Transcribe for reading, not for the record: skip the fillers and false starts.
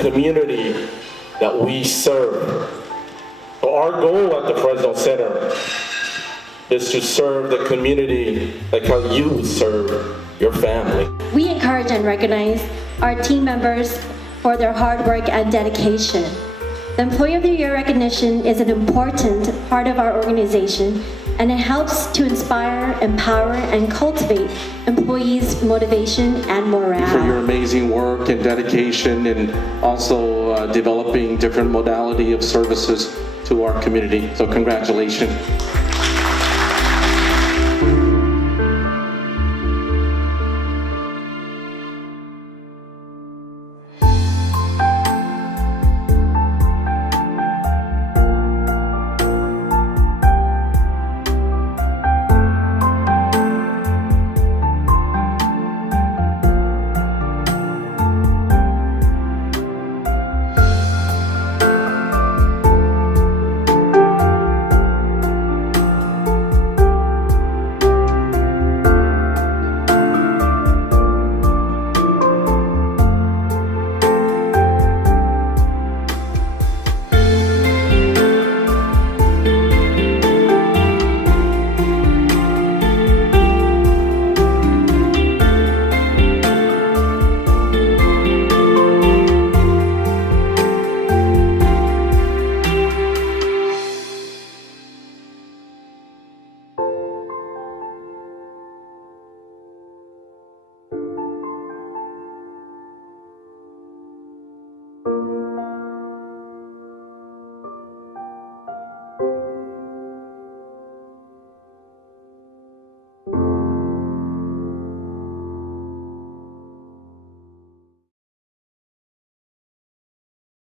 community that we serve. So our goal at the Fresno Center is to serve the community like how you would serve your family. We encourage and recognize our team members for their hard work and dedication. The Employee of the Year recognition is an important part of our organization, and it helps to inspire, empower, and cultivate employees' motivation and morale. For your amazing work and dedication, and also developing different modality of services to our community. So congratulations.